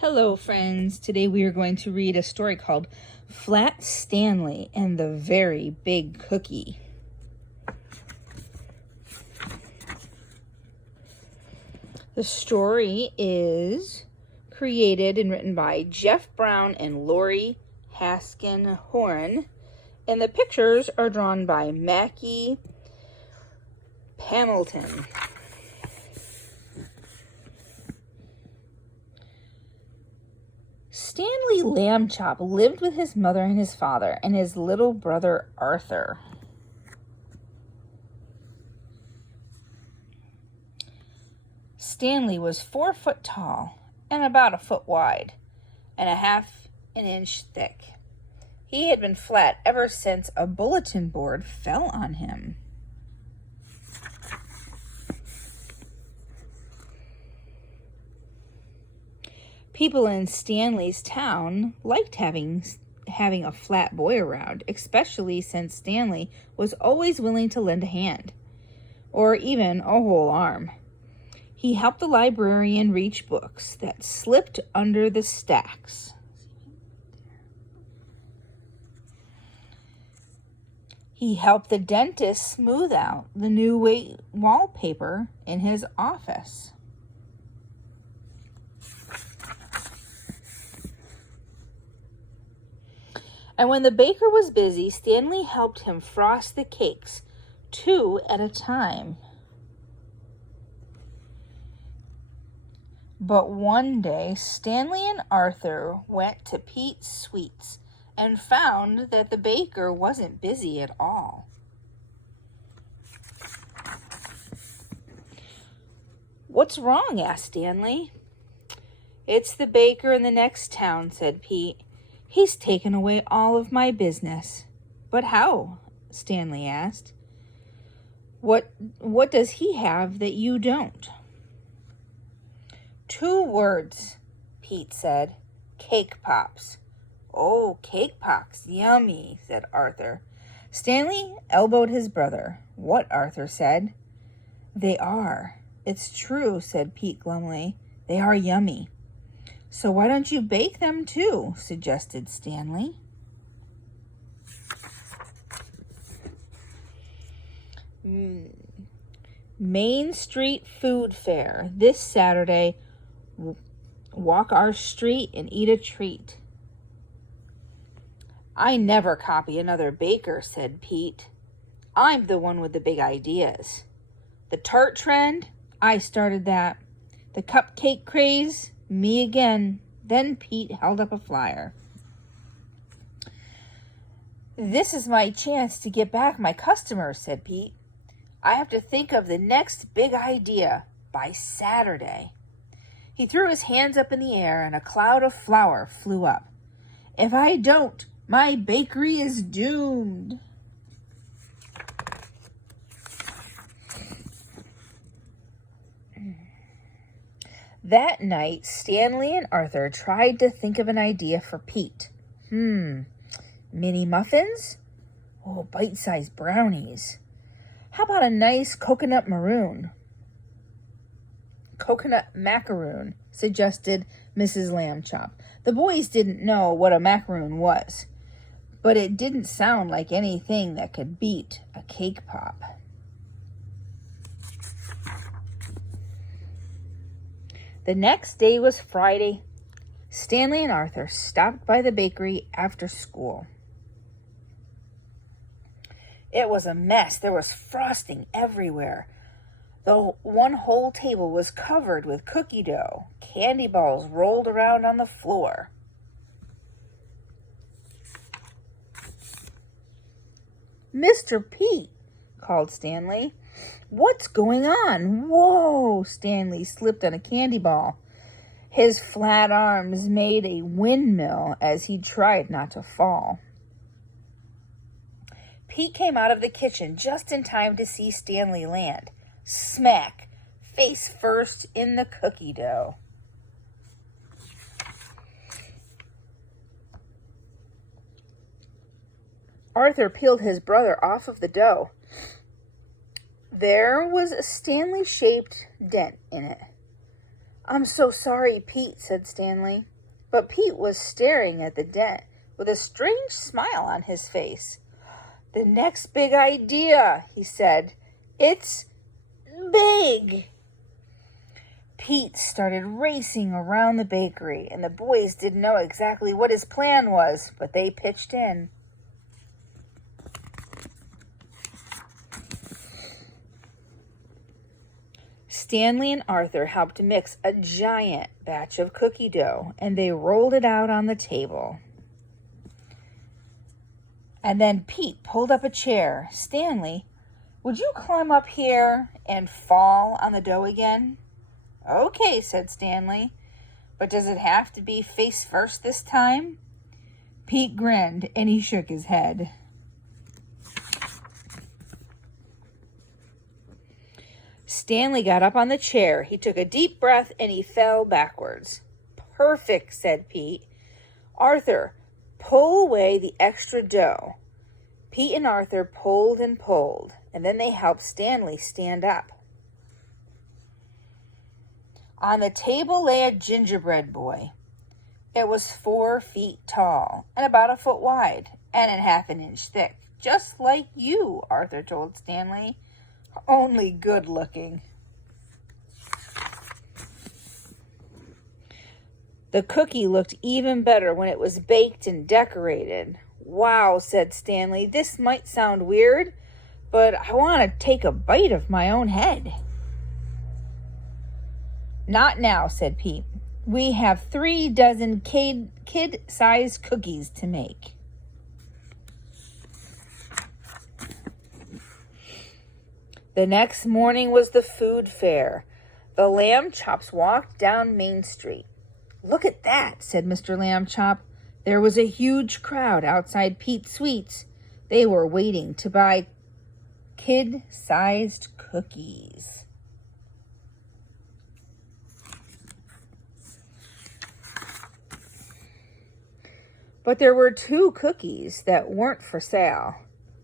Hello, friends. Today we are going to read a story called Flat Stanley and the Very Big Cookie. The story is created and written by Jeff Brown and Lori Haskin-Horan, and the pictures are drawn by Mackie Hamilton. Stanley Lambchop lived with his mother and his father and his little brother Arthur. Stanley was 4 foot tall and about a foot wide and a half an inch thick. He had been flat ever since a bulletin board fell on him. People in Stanley's town liked having a flat boy around, especially since Stanley was always willing to lend a hand, or even a whole arm. He helped the librarian reach books that slipped under the stacks. He helped the dentist smooth out the new wallpaper in his office. And when the baker was busy, Stanley helped him frost the cakes, 2 at a time. But one day, Stanley and Arthur went to Pete's Sweets and found that the baker wasn't busy at all. "What's wrong?" asked Stanley. "It's the baker in the next town," said Pete. "He's taken away all of my business." "But how?" Stanley asked. What does he have that you don't?" "2 words," Pete said. "Cake pops." "Oh, cake pops, yummy," said Arthur. Stanley elbowed his brother. "What?" Arthur said. "They are. It's true," said Pete glumly. "They are yummy." "So why don't you bake them too?" suggested Stanley. Main Street Food Fair this Saturday. Walk our street and eat a treat. "I never copy another baker," said Pete. "I'm the one with the big ideas. The tart trend, I started that. The cupcake craze, me again." Then Pete held up a flyer. "This is my chance to get back my customers," said Pete. "I have to think of the next big idea by Saturday." He threw his hands up in the air and a cloud of flour flew up. "If I don't, my bakery is doomed." That night, Stanley and Arthur tried to think of an idea for Pete. Mini muffins? Oh, bite-sized brownies. How about a nice coconut macaroon, suggested Mrs. Lambchop. The boys didn't know what a macaroon was, but it didn't sound like anything that could beat a cake pop. The next day was Friday. Stanley and Arthur stopped by the bakery after school. It was a mess. There was frosting everywhere. The one whole table was covered with cookie dough. Candy balls rolled around on the floor. "Mr. Pete," called Stanley. "What's going on?" "Whoa!" Stanley slipped on a candy ball. His flat arms made a windmill as he tried not to fall. Pete came out of the kitchen just in time to see Stanley land. Smack! Face first in the cookie dough. Arthur peeled his brother off of the dough. There was a Stanley-shaped dent in it. I'm so sorry, Pete, said Stanley. But Pete was staring at the dent with a strange smile on his face. The next big idea, he said. It's big. Pete started racing around the bakery, and the boys didn't know exactly what his plan was, but they pitched in. Stanley and Arthur helped mix a giant batch of cookie dough, and they rolled it out on the table. And then Pete pulled up a chair. Stanley, would you climb up here and fall on the dough again? Okay, said Stanley. But does it have to be face first this time? Pete grinned and he shook his head. Stanley got up on the chair. He took a deep breath and he fell backwards. Perfect, said Pete. Arthur, pull away the extra dough. Pete and Arthur pulled and pulled, and then they helped Stanley stand up. On the table lay a gingerbread boy. It was 4 feet tall and about a foot wide and a half an inch thick, just like you, Arthur told Stanley. Only good looking. The cookie looked even better when it was baked and decorated. Wow, said Stanley, this might sound weird, but I want to take a bite of my own head. Not now, said Pete. We have 3 dozen kid-sized cookies to make. The next morning was the food fair. The Lamb Chops walked down Main Street. Look at that, said Mr. Lamb Chop. There was a huge crowd outside Pete's Sweets. They were waiting to buy kid-sized cookies. But there were 2 cookies that weren't for sale.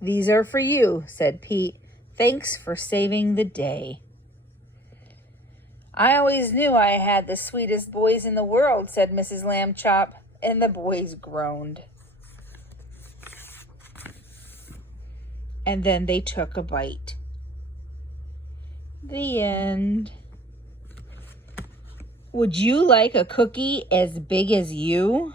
These are for you, said Pete. Thanks for saving the day. I always knew I had the sweetest boys in the world, said Mrs. Lamb Chop, and the boys groaned. And then they took a bite. The end. Would you like a cookie as big as you?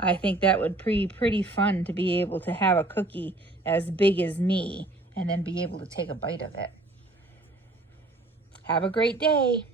I think that would be pretty fun to be able to have a cookie as big as me and then be able to take a bite of it. Have a great day.